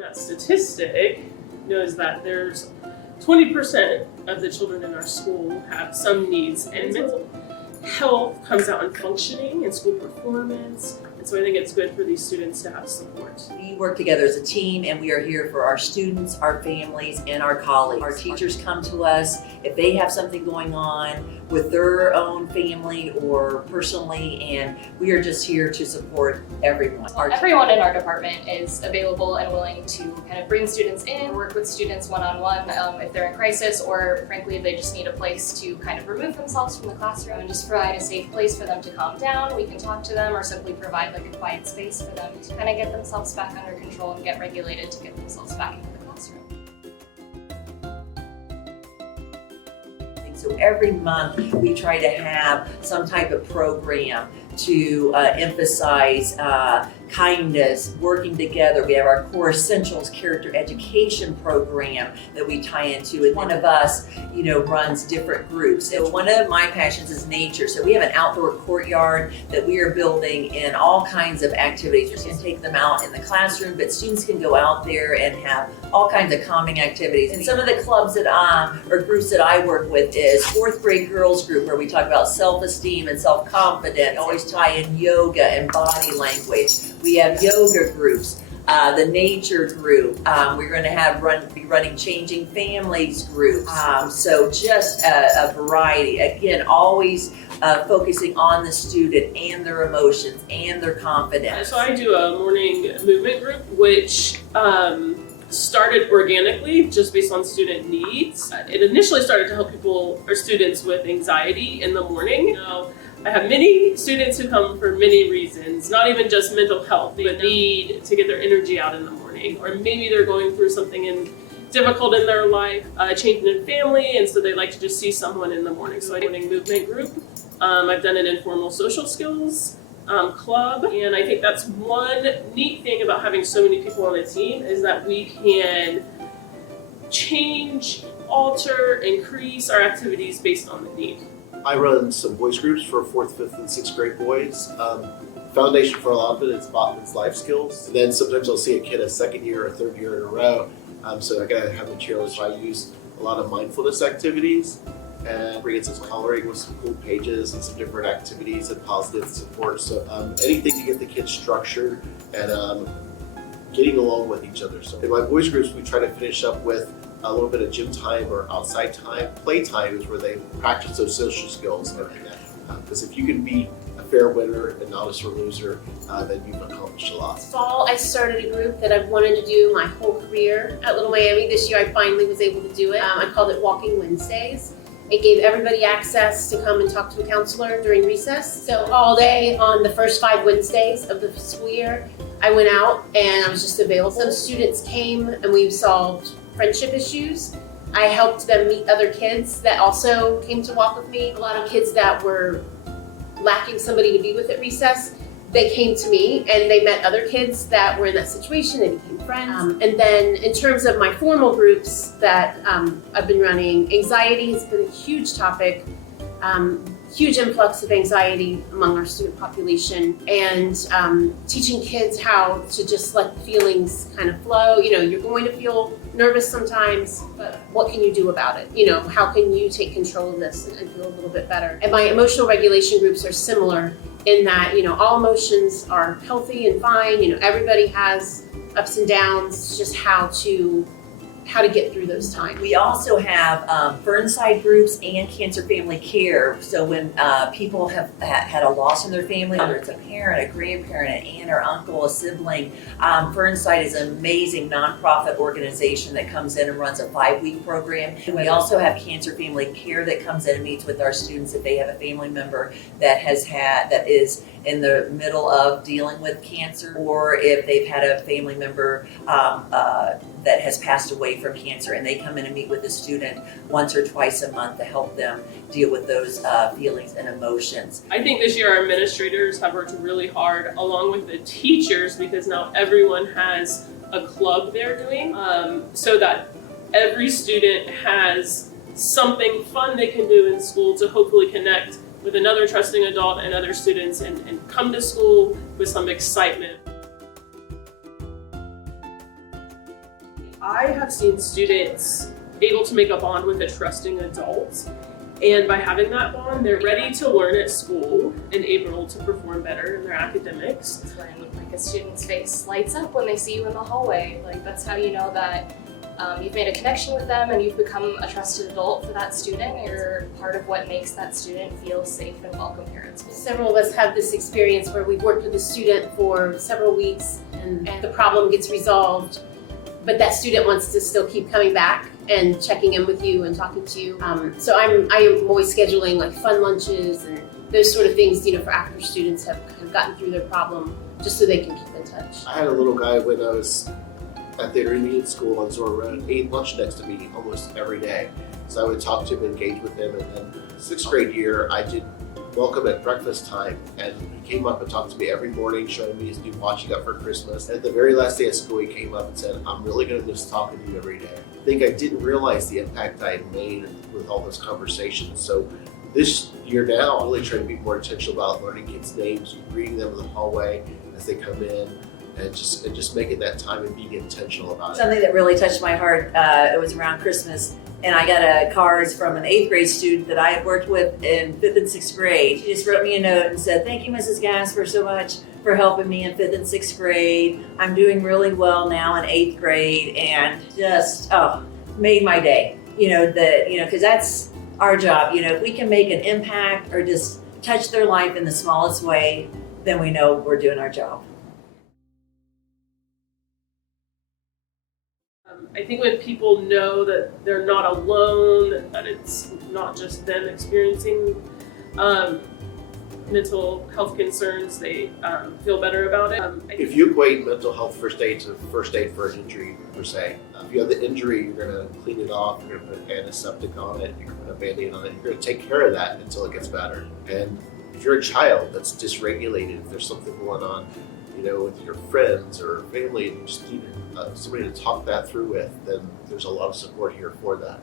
That statistic knows that there's 20% of the children in our school have some needs, and mental health comes out in functioning and school performance. And so I think it's good for these students to have support. We work together as a team, and we are here for our students, our families, and our colleagues. Our teachers come to us if they have something going on with their own family or personally, and we are just here to support everyone. Everyone in our department is available and willing to kind of bring students in, work with students one-on-one if they're in crisis, or frankly if they just need a place to kind of remove themselves from the classroom and just provide a safe place for them to calm down. We can talk to them or simply provide like a quiet space for them to kind of get themselves back under control and get regulated to get themselves back into the classroom. So every month we try to have some type of program to emphasize kindness, working together. We have our core essentials character education program that we tie into, and one of us, runs different groups. So one of my passions is nature. So we have an outdoor courtyard that we are building in all kinds of activities. We can take them out in the classroom, but students can go out there and have all kinds of calming activities. And some of the clubs that or groups that I work with is 4th grade girls group, where we talk about self-esteem and self-confidence. Always tie in yoga and body language. We have yoga groups, the nature group. We're going to be running Changing Families groups. So just a variety. Again, always focusing on the student and their emotions and their confidence. So I do a morning movement group, which started organically just based on student needs. It initially started to help students with anxiety in the morning. I have many students who come for many reasons, not even just mental health, but need to get their energy out in the morning, or maybe they're going through something difficult in their life, changing in family, and so they like to just see someone in the morning. So I do a morning movement group. I've done an informal social skills club, and I think that's one neat thing about having so many people on the team is that we can change, alter, increase our activities based on the need. I run some voice groups for 4th, 5th, and 6th grade boys. Foundation for a lot of it is Botman's life skills. And then sometimes I'll see a kid a 2nd year or 3rd year in a row. So I gotta have materials. I use a lot of mindfulness activities and bring in some coloring with some cool pages and some different activities and positive support. So anything to get the kids structured and getting along with each other. So in my voice groups, we try to finish up with a little bit of gym time or outside time. Play time is where they practice those social skills and everything. Because if you can be a fair winner and not a sore loser, then you've accomplished a lot. Fall, I started a group that I've wanted to do my whole career at Little Miami. This year I finally was able to do it. I called it Walking Wednesdays. It gave everybody access to come and talk to a counselor during recess. So all day on the first 5 Wednesdays of the school year, I went out and I was just available. Some students came and we solved friendship issues. I helped them meet other kids that also came to walk with me. A lot of kids that were lacking somebody to be with at recess, they came to me and they met other kids that were in that situation. They became friends. And then in terms of my formal groups that I've been running, anxiety has been a huge topic. Huge influx of anxiety among our student population, and teaching kids how to just let the feelings kind of flow. You're going to feel nervous sometimes, but what can you do about it? How can you take control of this and feel a little bit better? And my emotional regulation groups are similar in that, all emotions are healthy and fine. Everybody has ups and downs. It's just how to get through those times. We also have Fernside groups and cancer family care. So when people have had a loss in their family, whether it's a parent, a grandparent, an aunt or uncle, a sibling, Fernside is an amazing nonprofit organization that comes in and runs a 5-week program. And we also have cancer family care that comes in and meets with our students if they have a family member that is in the middle of dealing with cancer, or if they've had a family member that has passed away from cancer, and they come in and meet with the student once or twice a month to help them deal with those feelings and emotions. I think this year our administrators have worked really hard along with the teachers, because now everyone has a club they're doing, so that every student has something fun they can do in school to hopefully connect with another trusting adult and other students and come to school with some excitement. I have seen students able to make a bond with a trusting adult. And by having that bond, they're ready to learn at school and able to perform better in their academics. It's when like a student's face lights up when they see you in the hallway. Like that's how you know that you've made a connection with them and you've become a trusted adult for that student. You're part of what makes that student feel safe and welcome here at school. Several of us have this experience where we've worked with a student for several weeks and the problem gets resolved, but that student wants to still keep coming back and checking in with you and talking to you. So I am always scheduling like fun lunches and those sort of things, for after students have kind of gotten through their problem, just so they can keep in touch. I had a little guy when I was at the intermediate school on Zora Road, ate lunch next to me almost every day. So I would talk to him, engage with him, and then 6th grade year, I did welcome at breakfast time, and he came up and talked to me every morning, showing me his new watch he got for Christmas. At the very last day of school, he came up and said, "I'm really going to miss talking to you every day." I think I didn't realize the impact I had made with all those conversations. So this year now, I'm really trying to be more intentional about learning kids' names, greeting them in the hallway as they come in, and just making that time and being intentional about it. Something that really touched my heart, it was around Christmas, and I got a card from an 8th grade student that I had worked with in 5th and 6th grade. She just wrote me a note and said, "Thank you, Mrs. Gasper, so much for helping me in 5th and 6th grade. I'm doing really well now in 8th grade," and just, made my day. Because that's our job. If we can make an impact or just touch their life in the smallest way, then we know we're doing our job. I think when people know that they're not alone, that it's not just them experiencing mental health concerns, they feel better about it. If you equate mental health first aid to first aid for an injury per se, if you have the injury, you're going to clean it off, you're going to put antiseptic on it, you're going to put a Band-Aid on it, you're going to take care of that until it gets better. And if you're a child that's dysregulated, if there's something going on, with your friends or family, and you just need somebody to talk that through with, then there's a lot of support here for that.